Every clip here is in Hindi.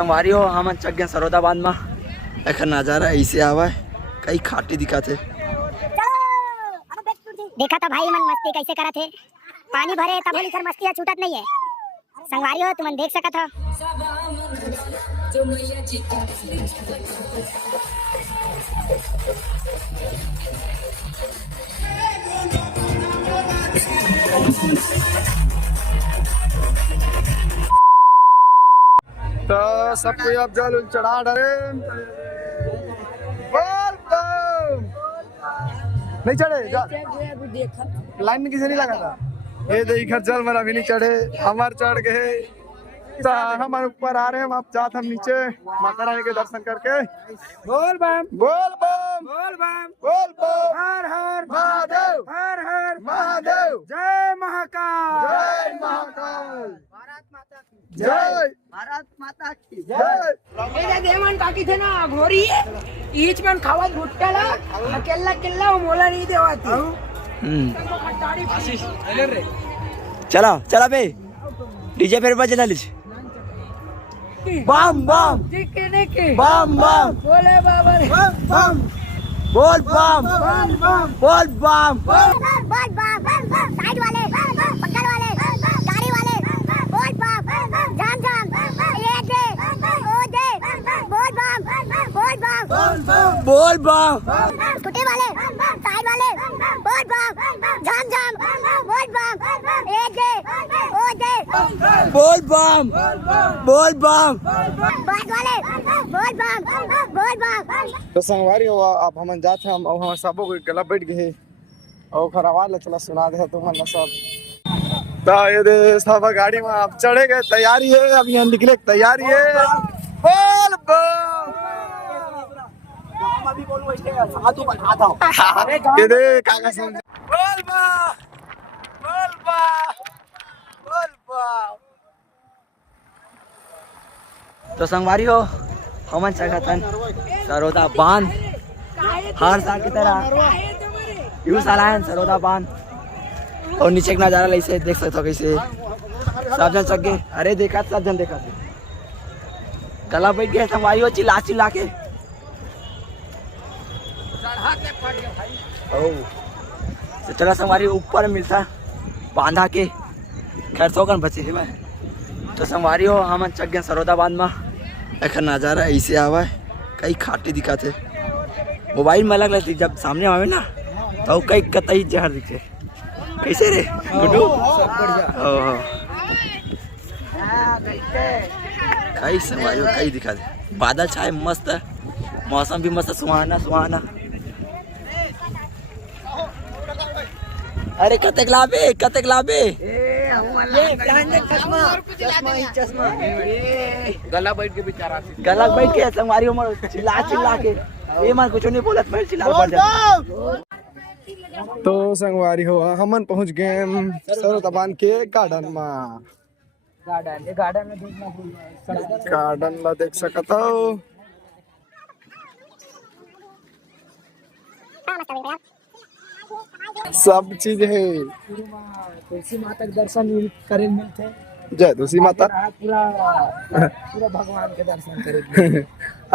संवारी हो हम चक गए सरोदा बांध में एक नजारा ऐसे आवा है कई खाटी दिखा थे। देखा था भाई मन मस्ती कैसे करा थे, पानी भरे तब होली सर मस्ती छूटत नहीं है। संगवारी हो तुमन देख सका था। तो सबको अब जल चढ़ा डरे बोल बम नहीं चढ़े लाइन में किसी नहीं लगा था। ये देखिए जल मरा भी नहीं चढ़े हमार चढ़ गए तो हमारे ऊपर आ रहे हैं। आप जाते हम नीचे माता रानी के दर्शन करके बोल बम बोल बम बोल बम बोल बम हर हर महादेव हर हर महादेव जय महाकाल जय महाकाल भारत माता की जय भारत माता की जय। ये देवन टाकी थे ना घोरी ईच में खावत भुट्टाला अकेला केला मोला नहीं देवाती। चला चला बे डीजे फिर बजना लीजिए बम बम बम बम बोले बाबा बम बम बोल बम बोल बम साइड वाले पकड़ वाले गाड़ी वाले बोल बम जाम जाम ये दे ओ दे बोल बम बोल बम स्कूटी वाले साइड वाले बोल बम जाम जाम बोल बम ये दे ओ दे बोल बम बोल बम बाइक वाले बोल बम तो संगवारी हो आप हम जाते हम और हमारे सबों को गला बैठ गए और खरावाल चला सुना दे तो मन सब तो ये दे सब गाड़ी में आप चढ़े गए तैयारी है अब यहाँ निकले तैयारी है बोल बम ये दे काका समझ बोल बम बोल बम बोल बम। तो संगवारी हो हमन चकथन सरोदा बांध हर साल की तरह यू साल आए सरोदा बांध और नीचे का नजारा ऐसे देख सकते हो कैसे सब जन चक गए। अरे देखा सब जन देखा गला बैठ गया संगवारी हो चिल्ला चिल्ला के तो चला संगवारी ऊपर मिलता बांधा के खैर सोकन बचे है मैं। तो संगवारी हो हम चक गए सरोदा बांध में एक नज़ारा ऐसे आवा है कई खाटी दिखा थे। मोबाइल में अलग लगती जब सामने आवे ना तो कई कतई जहर दिखे कैसे रे गुड्डू कई संगवारी हो कई दिखा थे बादल छाए मस्त है मौसम भी मस्त सुहाना सुहाना। अरे कतेक लाबे गला बैठ के बेचारा गला बैठ के संगवारी उमर चिल्ला चिल्ला के ये मन कुछ नहीं बोलत मैं चिल्ला पड़ जाता। तो संगवारी हो हमन पहुंच गए सरोदा बांध के गार्डन में। गार्डन में देखना गार्डन ला देख सकत हो सब चीज है। तुलसी माता के दर्शन करे मिलते जय तुलसी माता पूरा पूरा भगवान के दर्शन करे।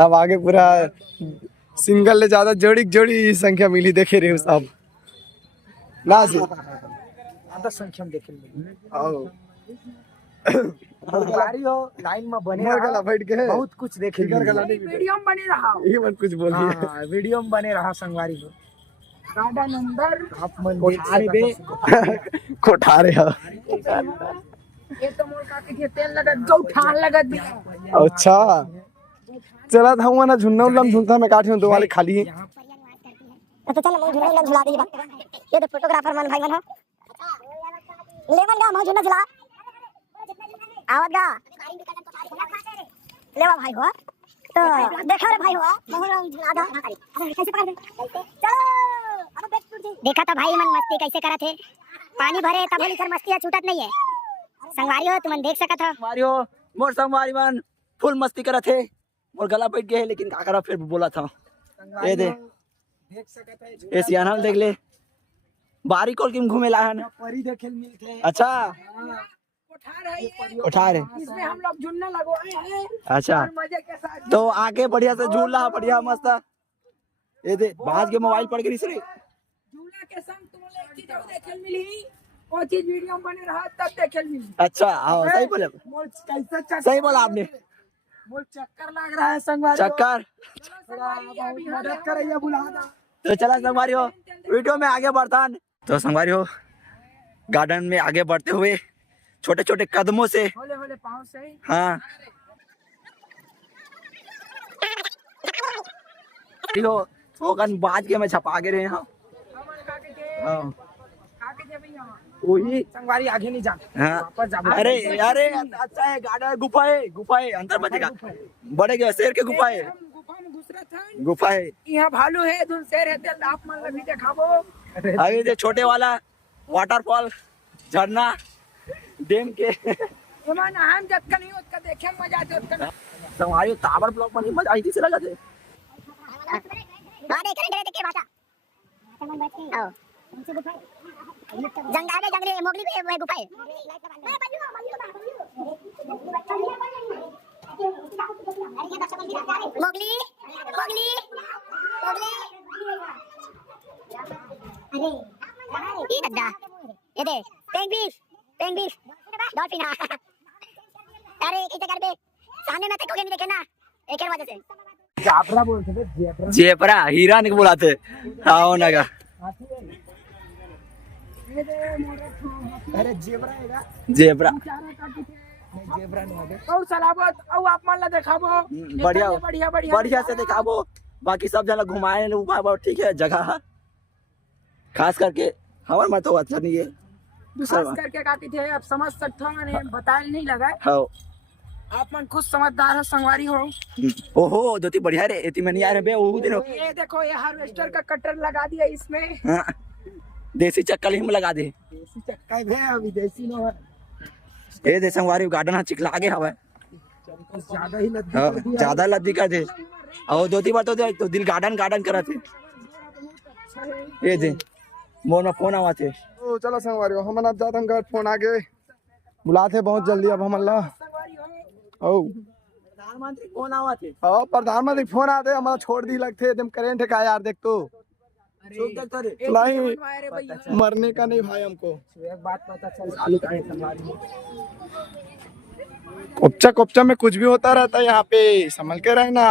अब आगे पूरा सिंगल ले ज्यादा जोड़ी संख्या मिली देखे रहे सब ना से ज्यादा संख्या में देखे मिली आओ गाड़ी हो लाइन में बने मर गला बैठ गए बहुत कुछ देखे वीडियो में बने रहा ये मत कुछ बोलिए। हाँ वीडियो में बने रहा संगवारी हो गार्डन अंदर आप मन कोठारे हो ये तो मोर का के तेल लगत जो ठान लगत दिया। अच्छा चला था हुआ ना झुन्ना उल्लम झुनता मैं काठी हूं दो वाले खाली है तो चल मैं झूला झुला दे ये तो फोटोग्राफर मन भाई मन हो लेवन गा मैं झूला झुला आवत गा लेवा भाई हो तो देखा रे भाई हो मैं झुला दा कैसे पकड़ चलो देखा था भाई मन मस्ती कैसे करा थे, पानी भरे तब होली सर मस्ती छूटत नहीं है। संगवारी हो तुमन देख सका था संगवारी हो मोर संगवारी मन फुल मस्ती करा थे मोर गला बैठ गए लेकिन का करा फिर बोला था ये दे देख सकत है ये सियाना देख ले बारी कोल किम घूमे ला है परी देखे मिलते अच्छा कोठार है ये, कोठार है। इसमें हम लोग झूलने लगवाए हैं अच्छा और मजे के साथ। तो आके बढ़िया से झूला बढ़िया मस्त। ये दे बाज के मोबाइल पड़ गई रे। झूला के संग तुम लोग एक चीज और देखे मिली, वो चीज वीडियो में बने रहा तब देखे मिली। अच्छा हाँ सही बोले, बोल कैसा चक्कर, सही बोला आपने। बोल चक्कर लग रहा है संगवारी। चक्कर अभी मदद करैया बुला दो। तो चला संगवारी हो वीडियो में आगे बढ़ता। तो संगवारी हो गार्डन में आगे बढ़ते हुए छोटे छोटे कदमों से, होले होले पाँव से। हाँ ठोकन बाज के मैं छपा के रहे हैं। हाँ वही संगवारी आगे नहीं जा, हाँ। वापस जा। अरे अरे अच्छा है गार्डन, गुफा है, गुफा है अंदर बचेगा, बढ़ेगा शेर के गुफा है, हम गुफा में घुस रहा था। गुफा है। यहाँ भालू है, धुन शेर है, तेल आप मन लगी देखाबो। अभी ये छोटे वाला वाटरफॉल झरना डैम के एमन हम जब का नहीं उसका देखे में मजा आते उसका। तुम्हारी टावर ब्लॉक में मजा आई थी से लगा थे। हाँ देख रहे के भाषा आओ जंगल में जंगली मोगली पे गुफा है। मोगली मोगली मोगली अरे ये दद्दा ये दे पेंगुइन डॉल्फिन। अरे इस जगह पे सामने में तक नहीं देखे ना, एक ही वजह से जाबरा बोलते थे, जेबरा। जेबरा हीरा नहीं बुलाते। हाँ नगा अरे जेबरा हैगा, जेबरा जेबरा नहीं है। और सलाबत और आप मान ला देखाबो बढ़िया बढ़िया बढ़िया बढ़िया से दिखाबो। बाकी सब जगह घुमाए बहुत ठीक है जगह, खास करके हमारे में तो अच्छा नहीं है। खास करके काटी थे अब समझ सकते हो, मैंने बताया नहीं लगा। हाँ आप मन खुद समझदार हो संगवारी हो। ओहो दोती बढ़िया रे, इतनी में नहीं आ रहे बे वो दिन। ये देखो ये हार्वेस्टर का कटर लगा दिया इसमें। हाँ, देसी चक्कर ही में लगा दे। देसी चक्का है अभी, देसी नो है। ये दे संगवारी गार्डन चिकला आगे हवा ज्यादा ही लद्दी हाँ, कर दिया। ज्यादा लद्दी का दे और दो तीन बार तो दिल गार्डन गार्डन करा थे। ये दे मोर में फोन आवा थे। तो चलो संगवारी हो हम अब जाते हम घर, फोन आगे बुलाते बहुत जल्दी अब हम अल्लाह। ओ प्रधानमंत्री फोन आवा थे। हाँ प्रधानमंत्री फोन आते हमारा छोड़ दी लगते एकदम करेंट है का यार देख तो नहीं मरने का नहीं भाई हमको। एक बात पता चल आलू का संगवारी। कोपचा कोपचा में कुछ भी होता रहता है यहाँ पे, संभल के रहना।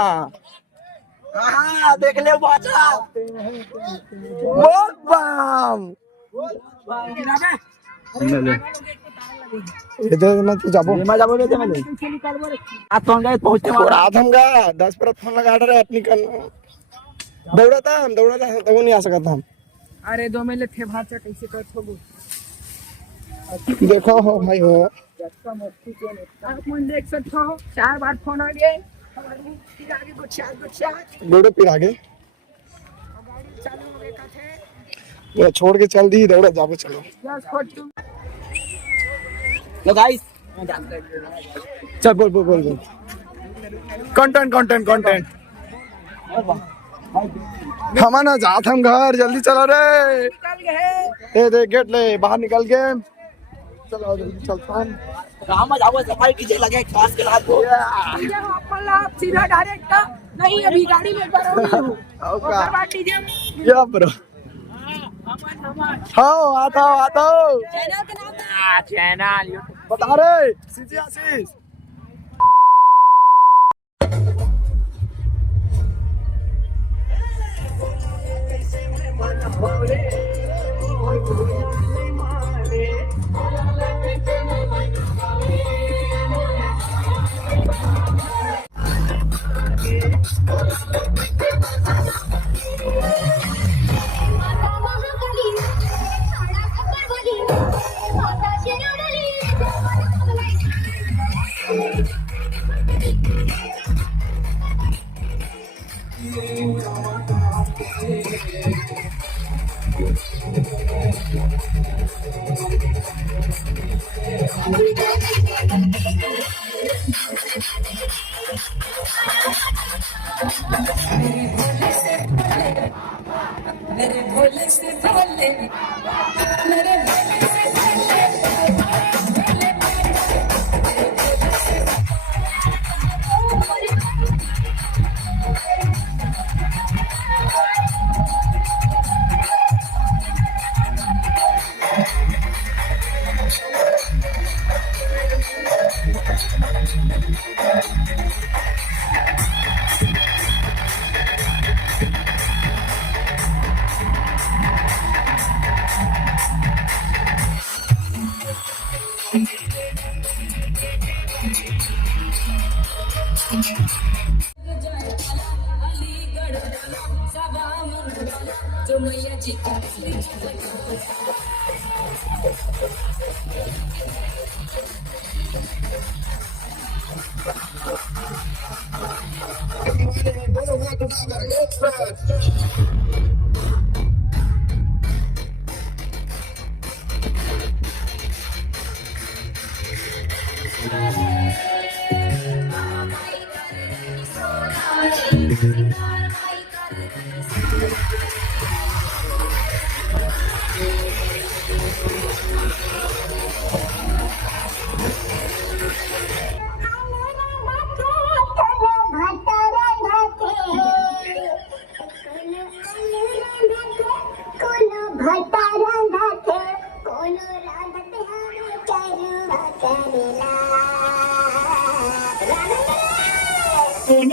हाँ देख ले बाचा बहुत बम इधर ना तो जाबो मैं जाबो दे मैंने आज तो गए पहुंचते और आधमगा 10 पर फोन लगा रहे अपनी करना दौड़ा था तो नहीं आ सका था हम। अरे दो मेले थे भाचा कैसे कर छोड़ो। देखो हो भाई हो आप मन देख सकते हो 4 बार फोन आ गए, फिर आगे गुच्छा दौड़े फिर आगे गाड़ी चालू हो गए का थे। वो छोड़ के चल दी दौड़ा जाबो चलो। यस फोट टू तो गाइस चल बोल कंटेंट हम ना जात हम घर जल्दी चलो रे। निकल गए। ए देख गेट ले बाहर निकल के चलो जल्दी चलता हम। गांव में जाओ सफाई कीजिए लगे खास के लात को। ये आप सीधा डायरेक्ट नहीं, अभी गाड़ी में करोगे ओका करवा दीजिए। या ब्रो हाँ आता चैनल का नाम है चैनल बता रे सीजी आशीष। मेरे भोले से भोले मेरे भोले से भोले भोले कोण